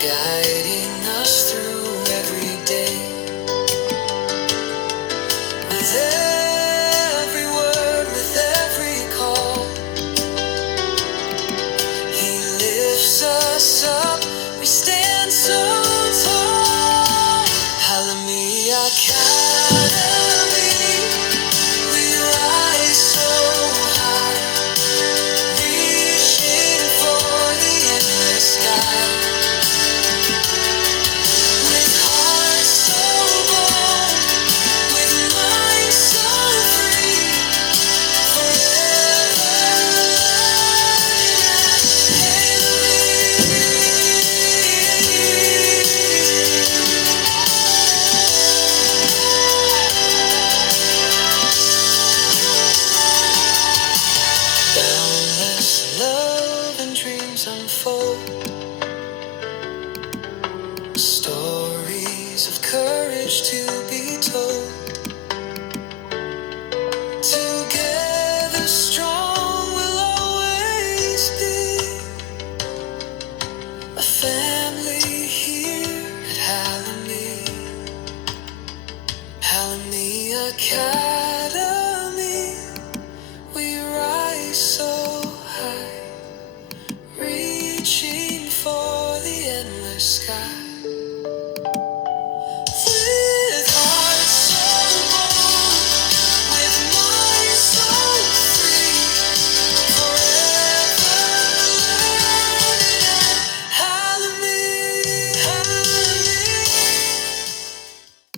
guiding us through every day. With every word, with every call, He lifts us up, we stand so tall. Hallelujah, Academy, we rise so high, reaching for the endless sky. With hearts so bold, with minds so free, forever boundless love and dreams unfold, stories of courage to be told. Together strong we'll always be, a family here at Halloween, Halloween Academy.